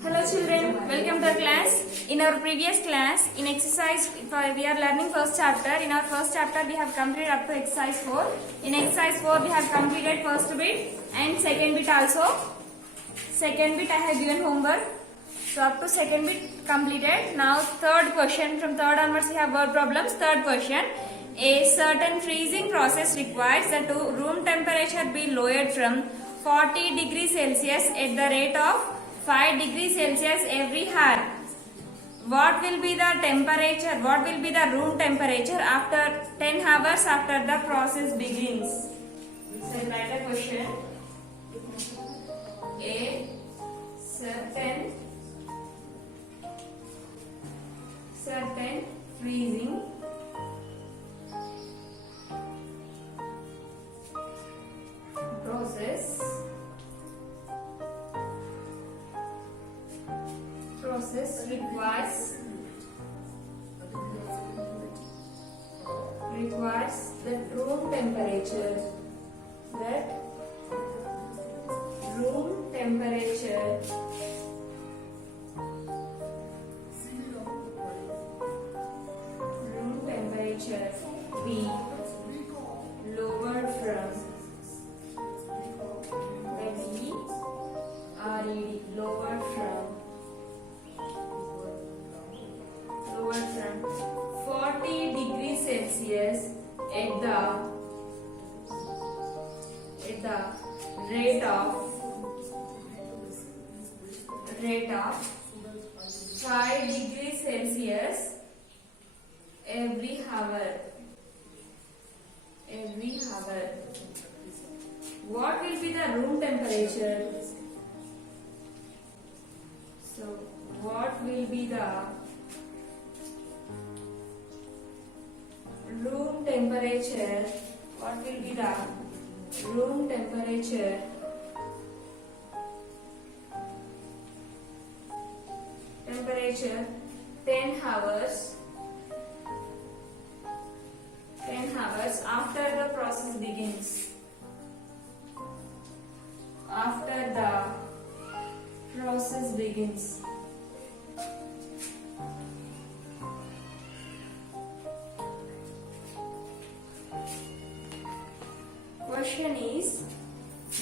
Hello children, welcome to our class. In our previous class, in exercise, we are learning first chapter. In our first chapter, we have completed up to exercise 4. In exercise 4, we have completed first bit and second bit also. Second bit I have given homework. So up to second bit completed. Now third question, from third onwards we have word problems. Third question, a certain freezing process requires that room temperature be lowered from 40 degrees Celsius at the rate of 5 degrees Celsius every hour. What will be the temperature? What will be the room temperature after 10 hours after the process begins? So write a question. A certain freezing process requires the room temperature be lowered from lowered from 40 degrees Celsius at the rate of 5 degrees Celsius every hour. What will be the room temperature? So what will be the room temperature? What will be the room temperature temperature 10 hours after the process begins? Question is,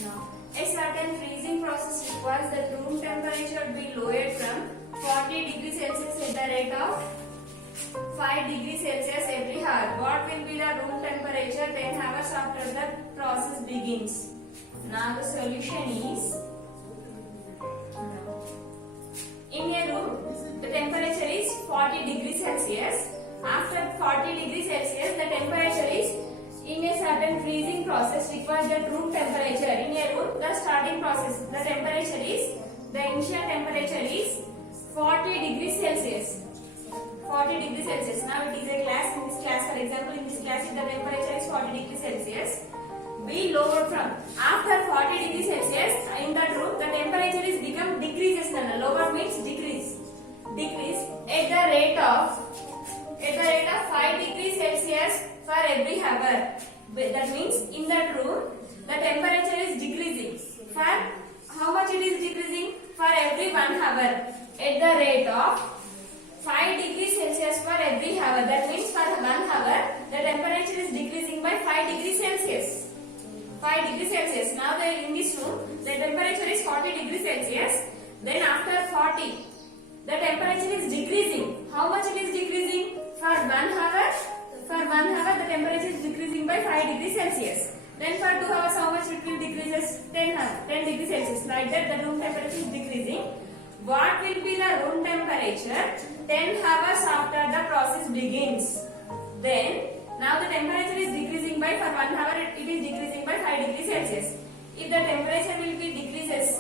now a certain freezing process requires that room temperature be lowered from 40 degrees Celsius at the rate of 5 degrees Celsius every hour. What will be the room temperature 10 hours after the process begins? Now the solution is, in a room the temperature is 40 degrees Celsius. After 40 degrees Celsius the temperature is, in a certain freezing process requires that room temperature. In a room, the starting process, the temperature is, the initial temperature is 40 degrees Celsius. 40 degrees Celsius. Now it is a class. In this class, for example, in this class, if the temperature is 40 degrees Celsius, be lowered from, after 40 degrees Celsius, in that room, the temperature is become decreases. Lower means decrease at the rate of 5 degrees Celsius for every hour. That means in that room the temperature is decreasing. For how much it is decreasing? For every 1 hour at the rate of 5 degrees Celsius for every hour. That means for 1 hour the temperature is decreasing by 5 degrees Celsius. 5 degrees Celsius. Now in this room the temperature is 40 degrees Celsius. Then after 40 the temperature is decreasing. How much it is decreasing? For 1 hour. For 1 hour the temperature is decreasing by 5 degrees Celsius. Then for 2 hours how much it will decreases? 10 degrees Celsius. Like that the room temperature is decreasing. What will be the room temperature 10 hours after the process begins? Then now the temperature is decreasing by, for 1 hour it is decreasing by 5 degrees Celsius. If the temperature will be decreases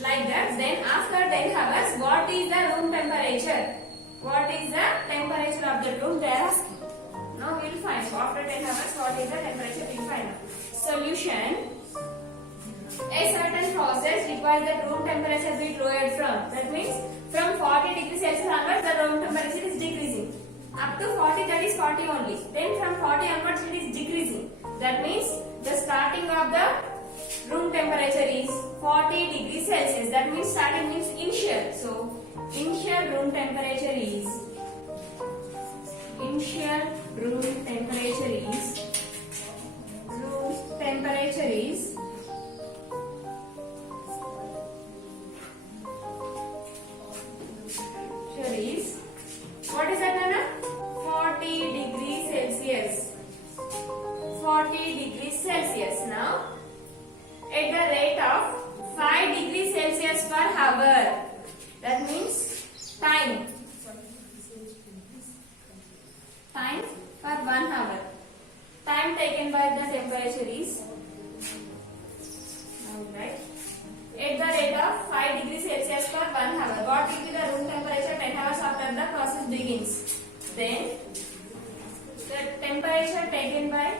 like that, then after 10 hours what is the room temperature? What is the temperature of the room? They are asking. Now we will find after 10 hours what is the temperature. We will find out. Solution: a certain process requires that room temperature be lowered from. That means from 40 degrees Celsius onwards the room temperature is decreasing. Up to 40, that is 40 only. Then from 40 onwards it is decreasing. That means the starting of the room temperature is 40 degrees Celsius. That means starting means initial. initial. So initial room temperature is what is that, Nana? 40 degrees Celsius. 40 degrees Celsius. Now, at the rate of 5 degrees Celsius per hour. That means time for 1 hour. Time taken by the temperature is, right, at the rate of 5 degrees Celsius per 1 hour. What will be the room temperature 10 hours after the process begins? Then the temperature taken by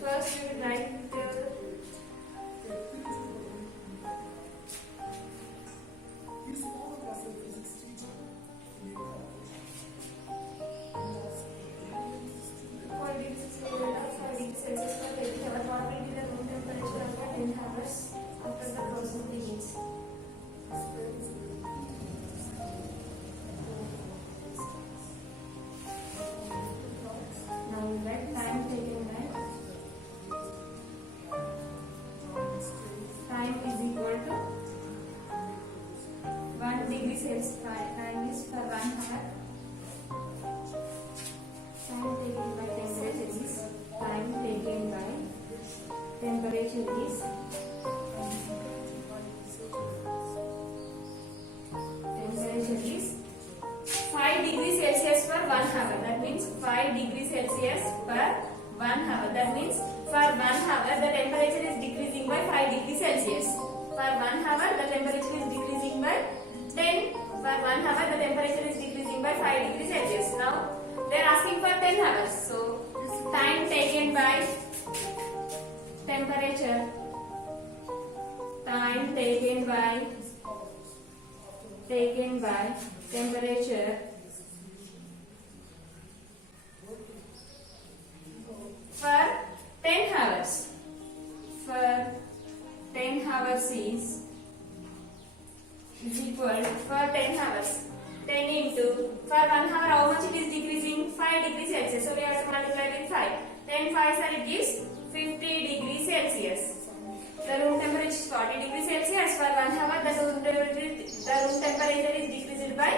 first you will write time is for 1 hour. Time taken by temperature is temperature is 5 degrees Celsius per 1 hour. That means 5 degrees Celsius per 1 hour. That means for 1 hour the temperature is decreasing by 5 degrees Celsius. For 1 hour the temperature is decreasing by 10. For 1 hour the temperature is decreasing by 5 degrees Celsius. Now they are asking for 10 hours. So time taken by temperature, temperature for 10 hours. For 10 hours is equal for 10 hours. 10 into for 1 hour how much it is decreasing? 5 degrees Celsius. So we have to multiply with 5. 10 5s are it gives 50 degrees Celsius. The room temperature is 40 degrees Celsius. For 1 hour the room temperature is decreased by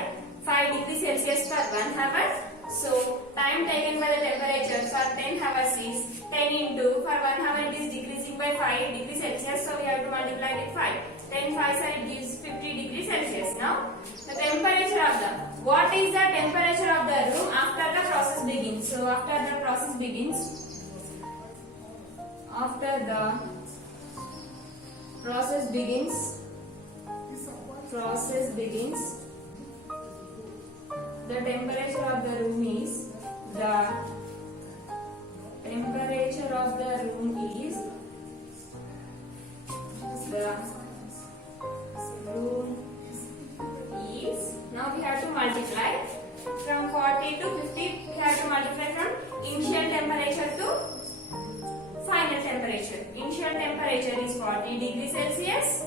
5 degrees Celsius per 1 hour. So time taken by the temperature for 10 hours is 10 into for 1 hour it is decreasing by 5 degrees Celsius. So we have to multiply with 5. 10 5 side gives 50 degrees Celsius. Now the temperature of the, what is the temperature of the room after the process begins? So after the process begins, the temperature of the room is the room is, now we have to multiply from 40 to 50. We have to multiply from initial temperature to final temperature. Initial temperature is 40 degrees Celsius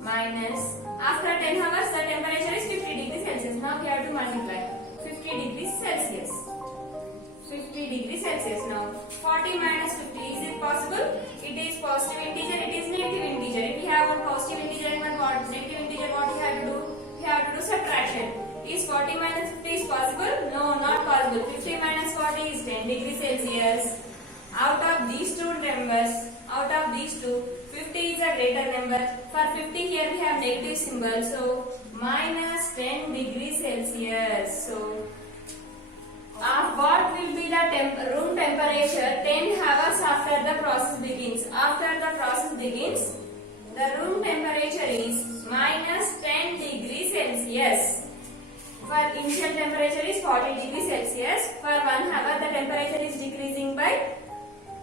minus after 10 hours the temperature is 50 degrees Celsius. Now we have to multiply 50 degrees Celsius. 50 degrees Celsius. Now 40 minus 50, is it possible? It is positive integer, it is negative integer. If we have one positive integer and one negative integer, what we have to do? We have to do subtraction. Is 40 minus 50 is possible? No, not possible. 50 minus 40 is 10 degrees Celsius. Out of these two numbers, 50 is a greater number. For 50 here we have negative symbol. So minus 10 degrees Celsius. So what will be the room temperature 10 hours after the process begins? After the process begins, the room temperature is minus 10 degrees Celsius. For initial temperature is 40 degrees Celsius. For 1 hour the temperature is decreasing by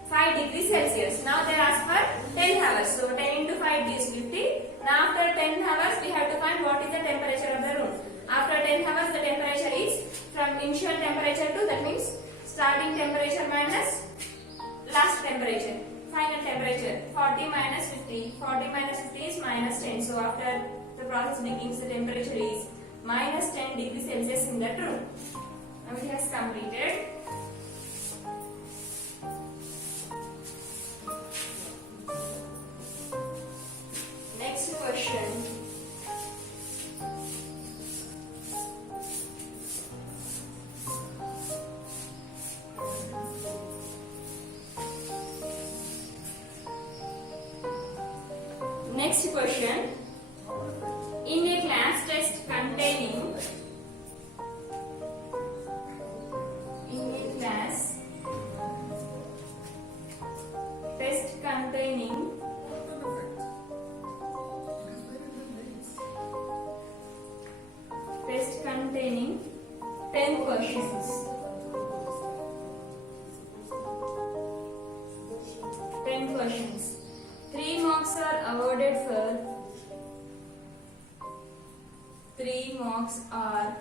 5 degrees Celsius. Now they ask for 10 hours. So 10 into 5 gives 50. Now after 10 hours we have to find what is the temperature of the room. After 10 hours the temperature is from initial temperature to, that means starting temperature minus and temperature. 40 minus 50. 40 minus 50 is minus 10. So after the process begins, the temperature is minus 10 degrees Celsius in that room. Now it has completed. Next question. Next question. In a class test containing test containing 10 questions. 10 questions. 3 marks are awarded for 3 marks are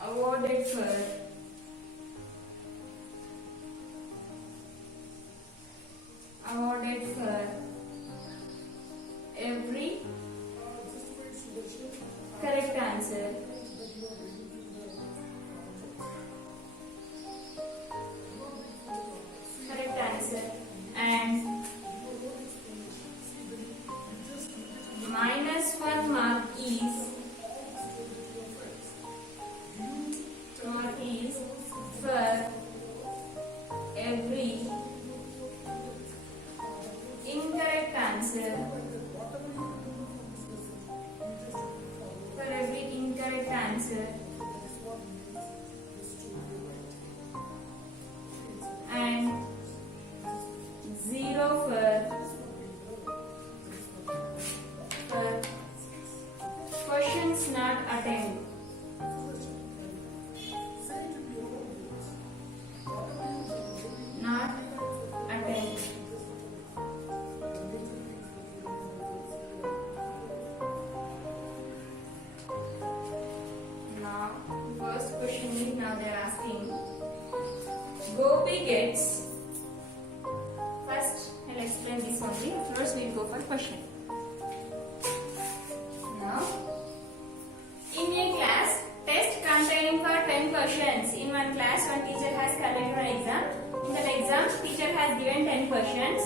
awarded for every correct answer. Correct answer. And minus 1 mark is for every incorrect answer. For every incorrect answer. And 0 for questions not attended. Not attended. Now, first question is, now they are asking, Gopi gets. First, I'll explain this only. First, we'll go for question. Now, in a class test containing for 10 questions. In one class, one teacher has conducted an exam. In that exam, teacher has given 10 questions.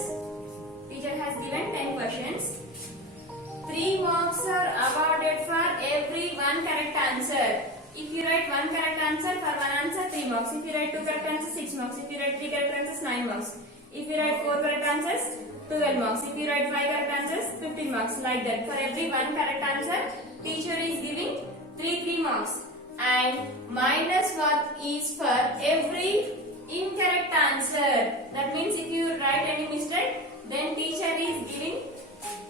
3 marks are awarded for every one correct answer. If you write one correct answer, for one answer 3 marks. If you write 2 correct answers, 6 marks. If you write 3 correct answers, 9 marks. If you write 4 correct answers, 12 marks. If you write 5 correct answers, 15 marks. Like that. For every one correct answer, teacher is giving 3 marks. And minus mark is for every incorrect answer. That means if you write any mistake, then teacher is giving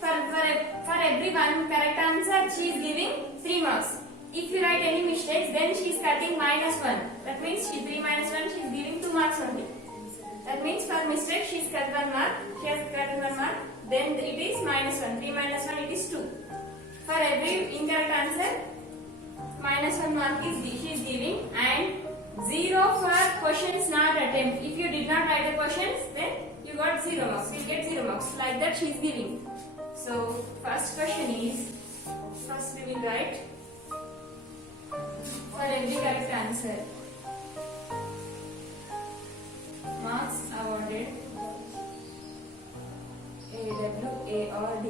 for every one correct answer, she is giving 3 marks. If you write any mistakes, then she is cutting minus 1. That means 3 minus 1, she is giving 2 marks only. That means for mistake, she is cut 1 mark. She has cut 1 mark. Then it is minus 1. 3 minus 1, it is 2. For every incorrect answer, minus 1 mark is she is giving, and 0 for questions not attempted. If you did not write the questions, then you got 0 marks. You get 0 marks. Like that, she is giving. So first question is, first we will write for every correct answer. Marks awarded AWARD.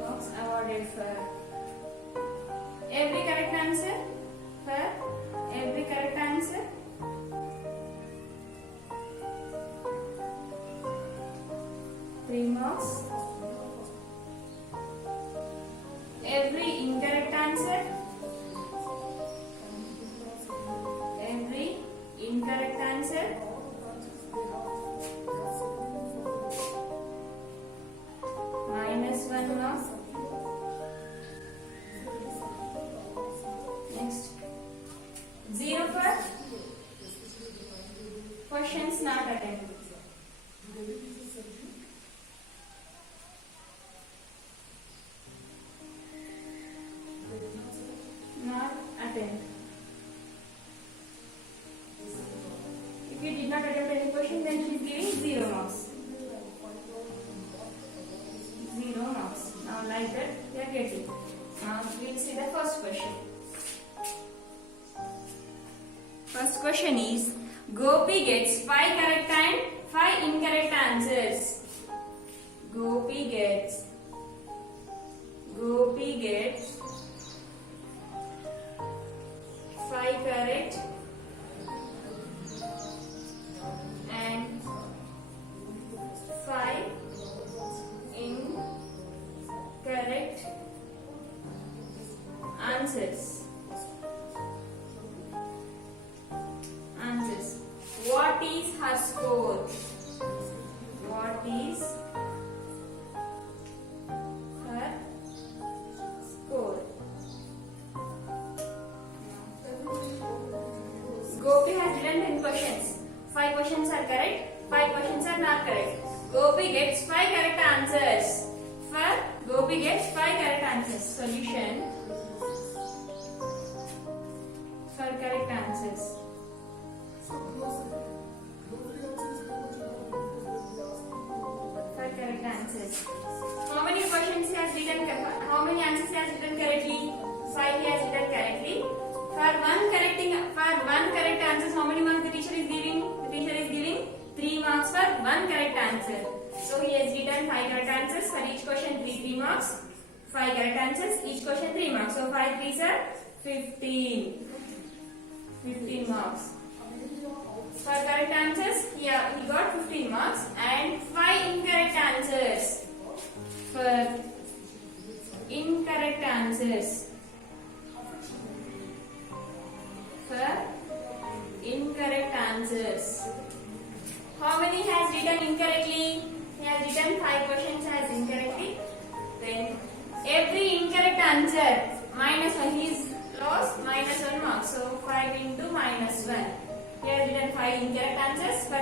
Marks awarded for every correct answer. For every correct answer. 3 marks. Every incorrect answer. Every incorrect answer. Minus 1 mark. Next. 0 for questions not attended. Not attend. If she did not attempt any question, then she is giving 0 marks. 0 marks. Now like that we are getting. Now we will see the first question. First question is, Gopi gets 5 correct and 5 incorrect answers. Gopi gets 5 correct and 5 incorrect answers. What is her score? What is her score? Gopi has written 10 questions. 5 questions are correct, 5 questions are not correct. Gopi gets 5 correct answers. Gopi gets 5 correct answers. Solution for correct answers. Correct answers. How many questions he has written? How many answers he has written correctly? 5 he has written correctly. For one correct answers, how many marks the teacher is giving? The teacher is giving 3 marks for one correct answer. So he has written 5 correct answers. For each question 3 marks. 5 correct answers. Each question 3 marks. So 5 3s are 15. 15 marks. For correct answers, he got 15 marks and 5 incorrect answers. For incorrect answers. How many has written incorrectly? He has written 5 questions as incorrectly. Then every incorrect answer -1. He is lost -1 mark. So 5 into -1. He has written 5 incorrect answers. For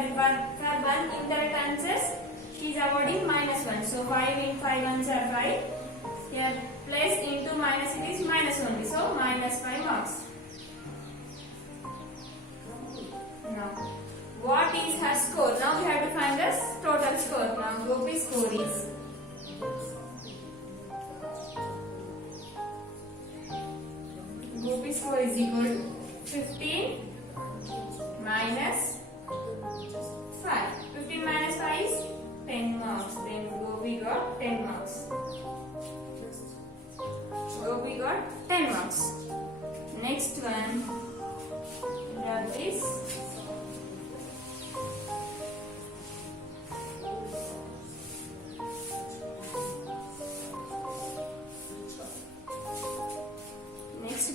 one incorrect answers, she is awarding -1. So 5 in 5 ones are 5. Here plus into minus it is minus only. So -5 marks. Now, what is her score? Now we have to find the total score. Now Gopi's score is equal to 15 minus 5. 15 minus 5 is 10 marks. Then Gopi got 10 marks. Next one, that is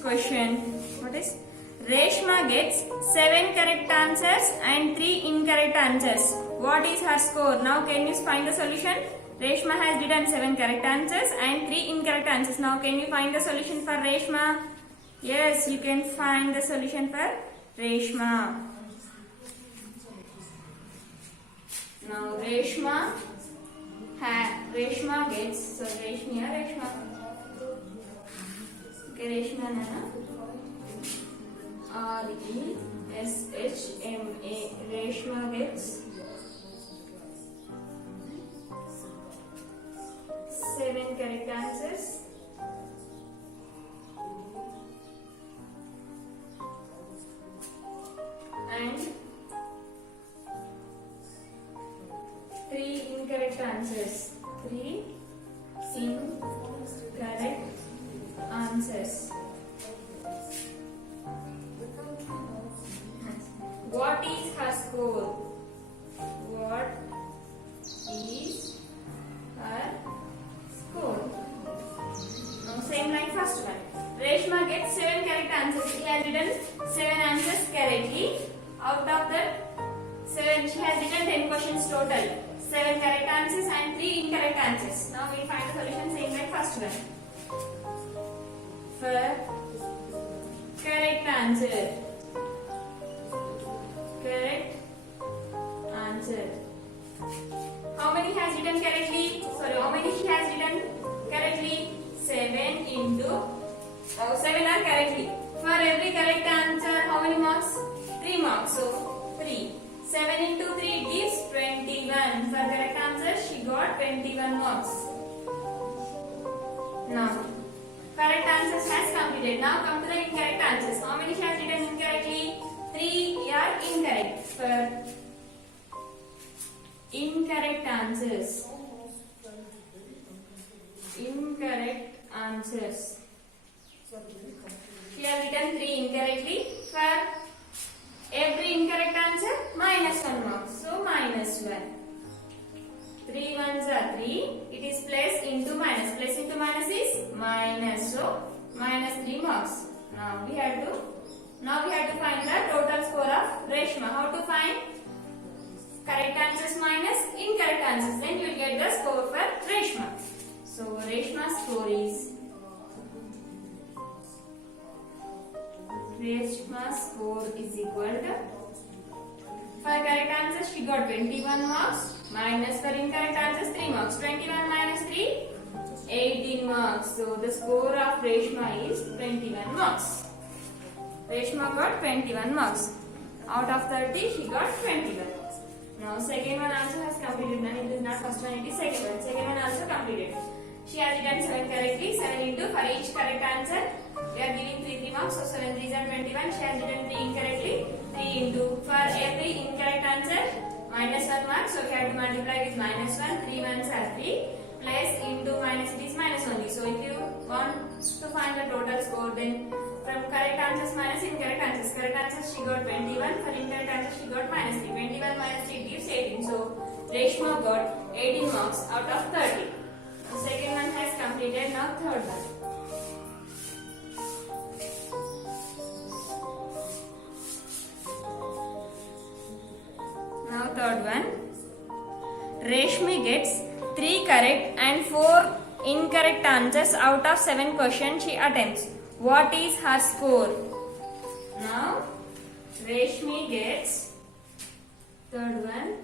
question. What is? Reshma gets 7 correct answers and 3 incorrect answers. What is her score? Now can you find the solution? Reshma has written 7 correct answers and 3 incorrect answers. Now can you find the solution for Reshma? Yes, you can find the solution for Reshma. Now Reshma gets, so Reshma. Reshma Nana RESHMA. Reshma gets 7 correct answers and 3 incorrect answers. 3 incorrect answers. What is her score? What is her score? Now same like first one. Reshma gets 7 correct answers. She has written 7 answers correctly. Out of that 7, she has written 10 questions total. 7 correct answers and 3 incorrect answers. Now we find the solution same like first one. For correct answer. How many has written correctly? How many she has written correctly? 7 into 7 are correctly. For every correct answer, how many marks? 3 marks. So 3. 21 marks. Now, correct answers has completed. Now come to the incorrect answers. How many she has written incorrectly? 3 are incorrect. For incorrect answers. Incorrect answers. She has written 3 incorrectly. For every incorrect answer, minus 1 marks. So minus 1. 3 ones are 3. It is plus into minus. Plus into minus is minus. So minus 3 marks. Now we have to find the total score of Reshma. How to find? Correct answers minus incorrect answers. Then you will get the score for Reshma. So Reshma's score is equal to, for correct answers she got 21 marks, minus for incorrect answers 3 marks. 21 minus 3, 18 marks. So the score of Reshma is 21 marks. Reshma got 21 marks. Out of 30 she got 21. Now second one also has completed. Now it is not first one, it is second one. Second one also completed. She has written 7 correctly. 7 into, for each correct answer we are giving 3 marks. So 7 3s are 21. She has written 3 incorrectly. 3 into, for every incorrect answer minus 1 mark. So we have to multiply with minus 1. 3 ones are 3. Plus into minus it is minus only. So if you want to find the total score, then from correct answers minus incorrect answers. Correct answers she got 21. For incorrect answers she got minus 3. 21 minus 3 gives 18. So Reshma got 18 marks out of 30. Now second one has completed. Now third one. Now third one. Reshmi gets 3 correct and 4 incorrect answers out of 7 questions she attempts. What is her score? Now Reshmi gets, third one,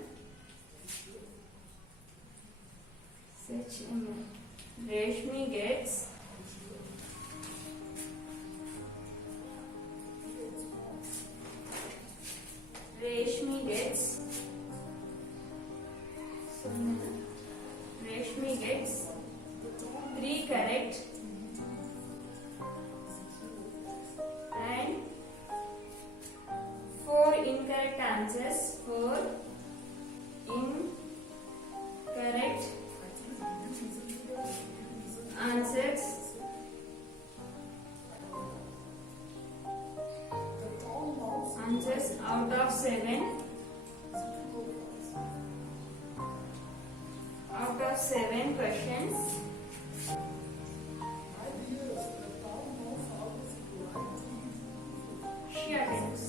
Reshmi gets 3 correct and 4 incorrect answers. 4 incorrect answers out of 7 questions. She attempts.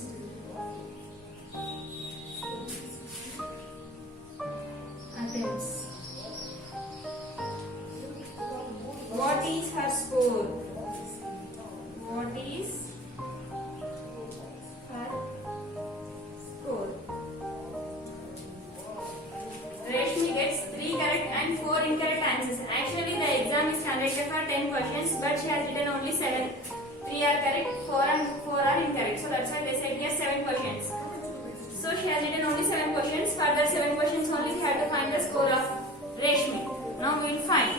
What is her score? What is her score? Reshmi gets 3 correct and 4 incorrect answers. Actually, the exam is conducted for 10 questions, but she has written only 7. 3 are correct, 4 are incorrect. So that's why they said here 7 questions. So she has written only 7 questions. For that 7 questions only, we have to find the score of Reshmi. Now we will find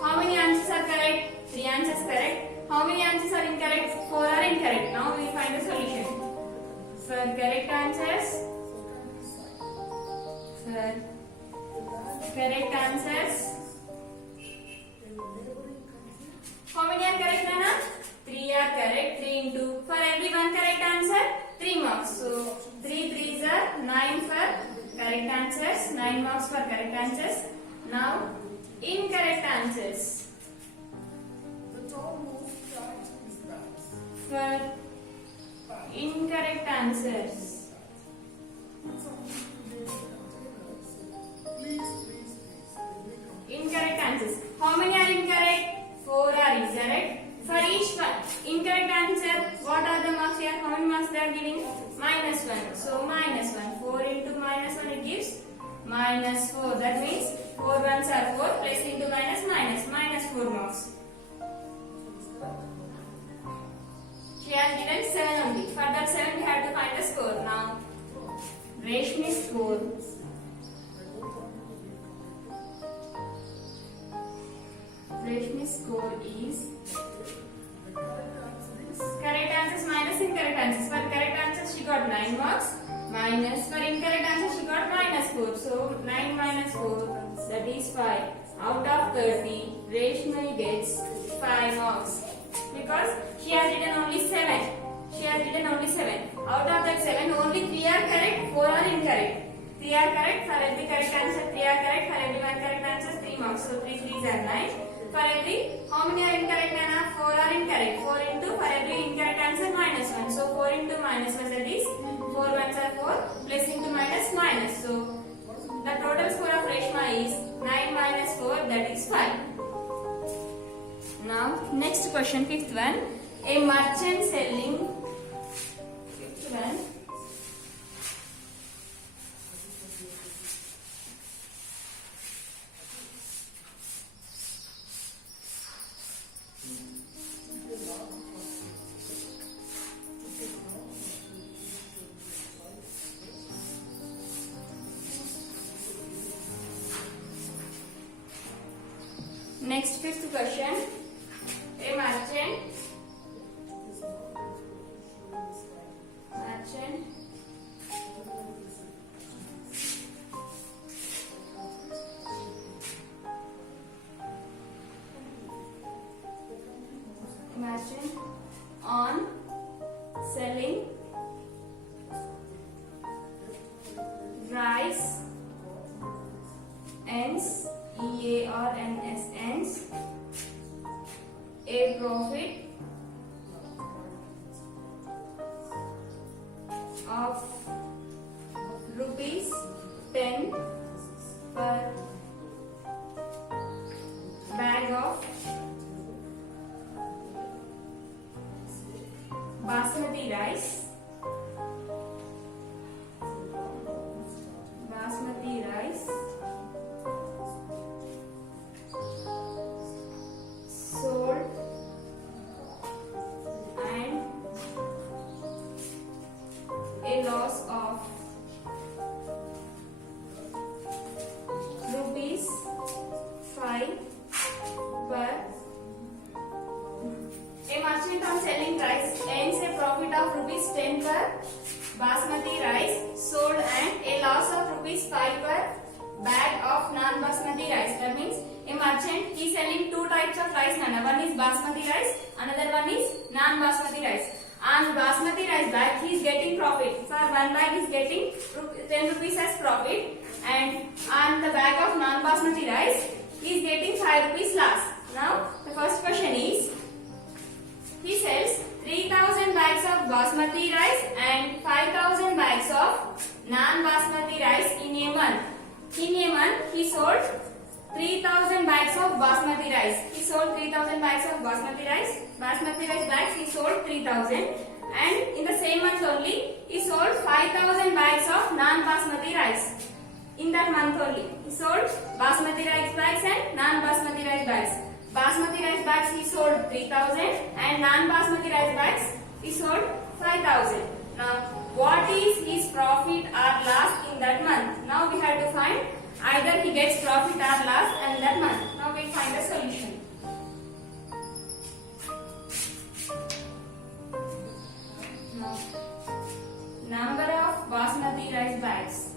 how many answers are correct. 3 answers correct. How many answers are incorrect? 4 are incorrect. Now we will find the solution. For correct answers, how many are correct, Nana? 3 are correct. 3 into, for every one correct answer 3 marks. So 3 3s are 9 for correct answers. 9 marks for correct answers. Now incorrect answers. For incorrect answers, how many are incorrect? 4 are incorrect. For each one incorrect answer, what are the marks here? How many marks they are giving? -1. So -1. 4 into -1 it gives -4. That means 4 ones are 4. Plus into -4 marks. She has given 7 only. For that 7 we have to find the score. Now Reshmi's score 4 is correct answers minus incorrect answers. For correct answers she got 9 marks, minus for incorrect answers she got minus 4. So 9 minus 4, that is 5. Out of 30, Reshma gets 5 marks because she has written only 7. She has written only 7. Out of that 7, only 3 are correct, 4 are incorrect. 3 are correct, for every correct answer 3 are correct, for every one correct answer 3 marks. So 3 3s are 9. For every, how many are incorrect, Nana? 4 are incorrect. 4 into, for every incorrect answer minus 1. So 4 into minus 1, that is 4 ones are 4, plus into minus minus. So the total score of Reshma is 9 minus 4, that is 5. Now next question, fifth one. A merchant selling, fifth one. Next fifth question. A merchant on selling rice ends, EARNS ends, a profit of rupees 10 per bag of basmati rice. Sold and a loss of rupees 5 per. A merchant on selling rice earns a profit of rupees 10 per basmati rice sold and a loss of rupees 5 per bag of non-basmati rice. That means a merchant is selling two types of rice. One is basmati rice, another one is non-basmati rice. On basmati rice bag he is getting profit. For one bag he is getting 10 rupees as profit, and on the bag of non-basmati rice he is getting 5 rupees loss. Now the first question is, he sells 3000 bags of basmati rice and 5000 bags of non-basmati rice in a month. In a month he sold 3000 bags of basmati rice. He sold 3000 bags of basmati rice. Basmati rice bags he sold 3000, and in the same month only he sold 5000 bags of non-basmati rice. In that month only he sold basmati rice bags and non-basmati rice bags. Basmati rice bags he sold 3000 and non-basmati rice bags he sold 5000. Now what is his profit or loss in that month? Now we have to find either he gets profit or loss in that month. Now we find the solution. Now, number of basmati rice bags.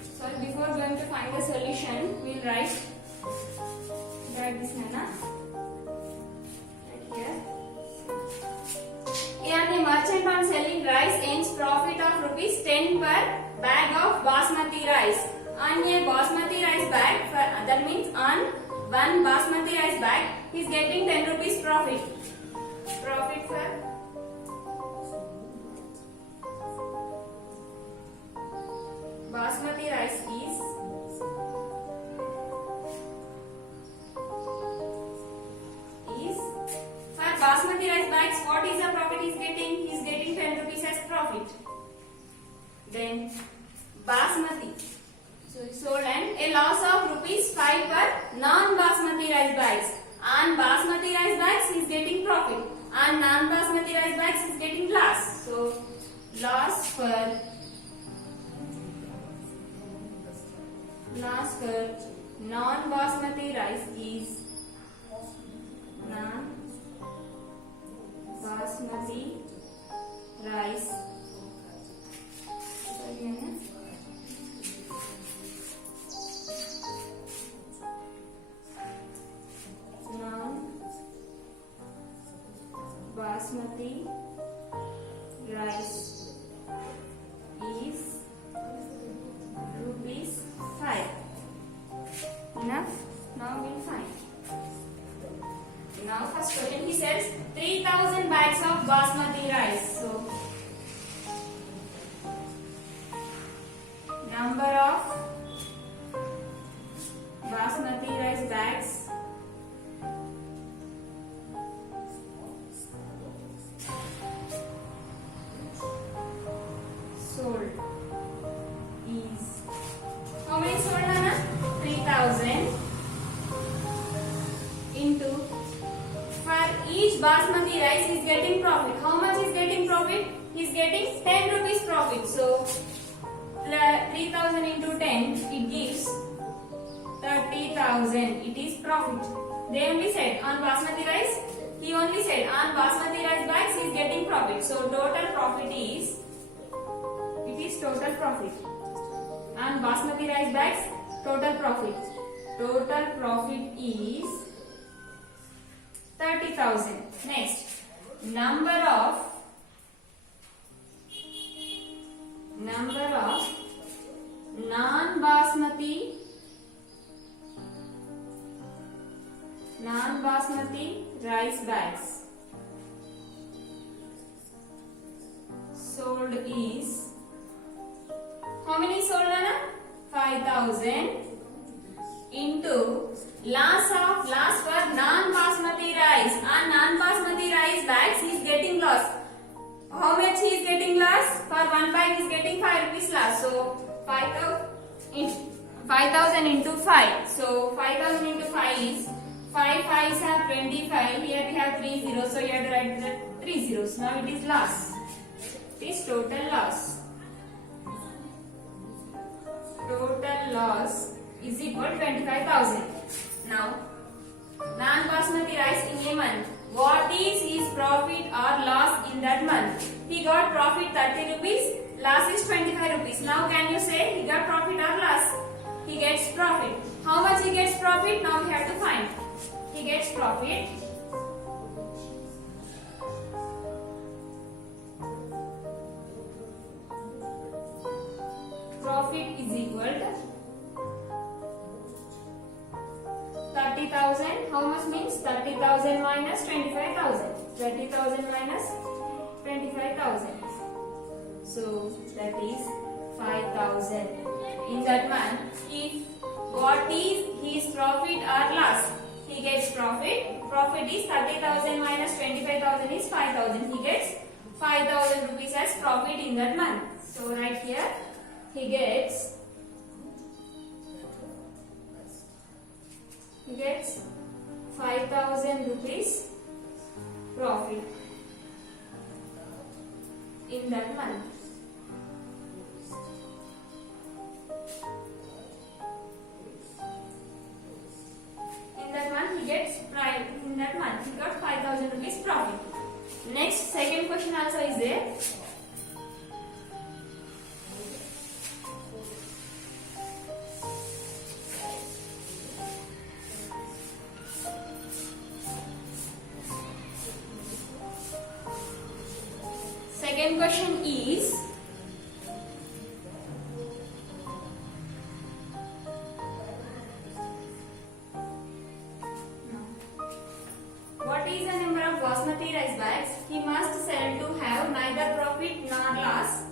So before going to find the solution, we will write this, Nana. Right here. Here the merchant on selling rice earns profit of rupees 10 per bag of basmati rice. On a basmati rice bag, that means on one basmati rice bag, he is getting 10 rupees profit. Profit for basmati rice is for basmati rice bags. What is the profit he is getting? He is getting 10 rupees as profit. Then basmati. So he sold and a loss of rupees 5 per non-basmati rice bags. On basmati rice bags he is getting profit. On non-basmati rice bags he is getting loss. So loss for non-basmati rice is non-basmati rice. Non-basmati rice is rupees 5. Enough? Now we'll find. Now first question, he says 3000 bags of basmati rice. So number of basmati rice bags sold is, how many sold, Nana? 3000 into, for each basmati rice is getting profit. How much is getting profit? He is getting 10 rupees profit. So 3000 into 10, it gives 30,000. It is profit. They only said on basmati rice. He only said on basmati rice bags he is getting profit. So total profit is, it is total profit. On basmati rice bags, total profit. Total profit is 30,000. Next, number of non-basmati rice bags sold is, how many sold, Nana? 5,000 into loss for non-basmati rice. On non-basmati rice bags he is getting loss. How much he is getting loss? For one bag he is getting 5 rupees loss. So 5,000 into 5. So 5,000 into 5 is 5 5s are 25. Here we have 3 zeros. So you have to write the 3 zeros. Now it is loss. It is total loss. Total loss is equal to 25,000. Now, non-basmati rice in a month. What is his profit or loss in that month? He got profit 30 rupees. Loss is 25 rupees. Now can you say he got profit or loss? He gets profit. How much he gets profit? Now we have to find. He gets profit. Profit is equal to 30,000. How much means 30,000 minus 25,000. 30,000 minus 25,000. So that is 5,000. In that month, if what is his profit or loss? He gets profit. Profit is 30,000 minus 25,000 is 5,000. He gets 5,000 rupees as profit in that month. So right here, he gets 5,000 rupees profit in that month. In that month he got 5,000 rupees profit. Next, second question also is there. Second question is, what is the number of basmati rice bags he must sell to have neither profit nor loss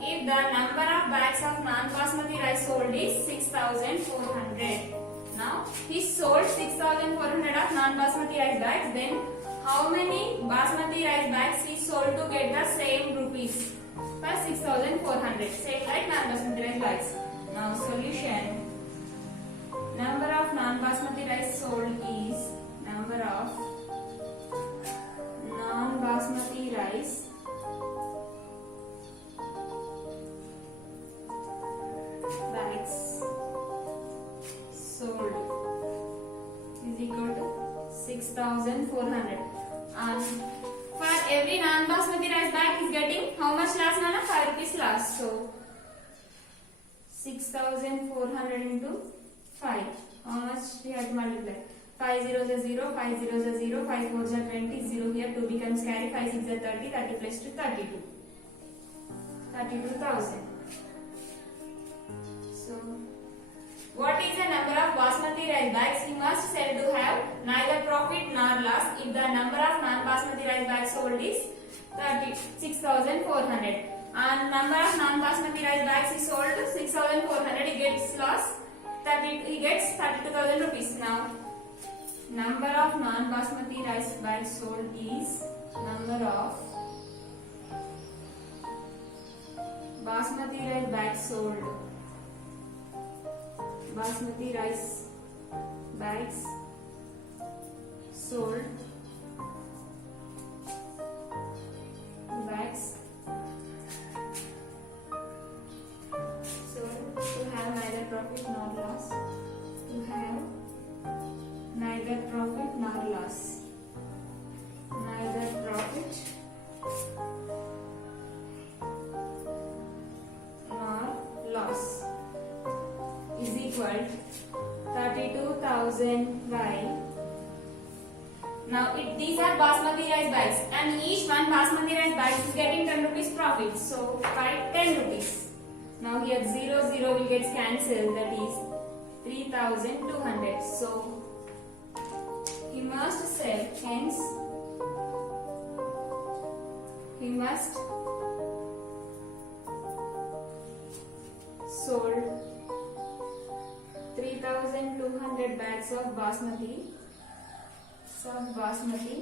if the number of bags of non-basmati rice sold is 6,400. Now he sold 6,400 of non-basmati rice bags. Then how many basmati rice bags he sold to get the same rupees for 6,400? Same like non-basmati rice bags. Now solution. Number of non-basmati rice sold is number of non-basmati rice bags sold is equal to 6,400 6,400. And for every non-basmati rice bag is getting how much loss, Nana? 5 rupees loss. So 6,400 into 5. How much we have to multiply? 5 zeros are 0, 5 zeros are 0, 5 fours are 20, 0 here, 2 becomes carry, 5 6 are 30, 30 plus 2, 32. 32,000. So, what is the number of basmati rice bags he must sell to have neither profit nor loss if the number of non-basmati rice bags sold is 36,400 and number of non-basmati rice bags is sold 6,400, he gets loss, he gets 32,000 rupees. Now, number of non-basmati rice bags sold is number of basmati rice bags sold. Basmati rice bags sold. Bags sold to have neither profit nor loss. To have neither profit nor loss. Neither profit nor loss is equal 32,000 by. Now these are basmati rice bags and each one basmati rice bag is getting 10 rupees profit. So by 10 rupees. Now here 0 0 will get cancelled, that is 3,200. So he must sell, hence he must sold 3,200 bags of basmati, some basmati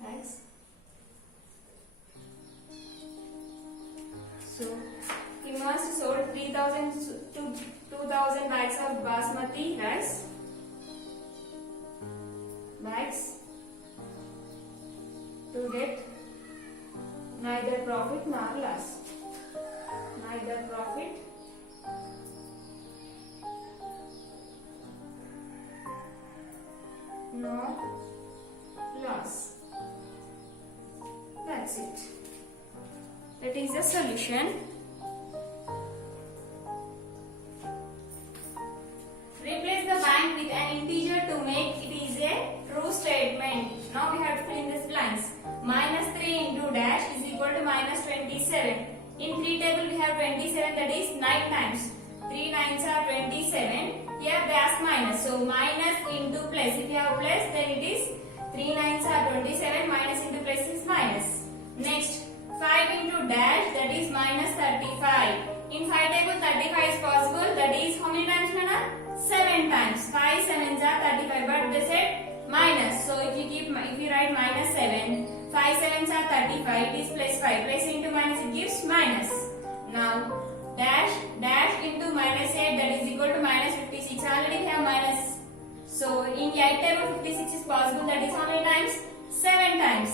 bags. So he must sold 3,000 to 2,000 bags of basmati rice bags to get neither profit nor loss. Neither profit nor loss. That's it. That is the solution. Replace the blank with an integer to make it is a true statement. Now we have to fill in these blanks. Minus 3 into dash is equal to minus 27. In 3 table we have 27, that is 9 times. 3 nines are 27. Here dash minus. So minus into plus. If you have plus, then it is 3 nines are 27. Minus into plus is minus. Next 5 into dash, that is minus 35. In 5 table 35 is possible. That is how many times, Nana? 7 times. 5 sevens are 35. But they said minus. So if you write minus 7, 5 sevens are 35. It is plus 5. Plus into minus, it gives minus. Now dash into minus 8, that is equal to minus 56. Already we have minus. So in 8 table 56 is possible. That is how many times? 7 times.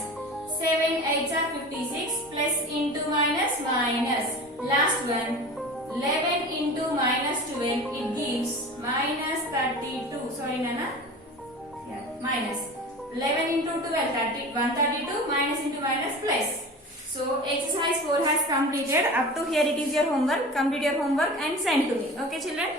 7 8s are 56. Plus into minus minus. Last one. 11 into minus 12, it gives minus 32. Sorry, Nana. Yeah, minus. 11 into 12, 132. Minus into minus plus. So exercise 4 has completed. Up to here it is your homework. Complete your homework and send to me. Okay, children.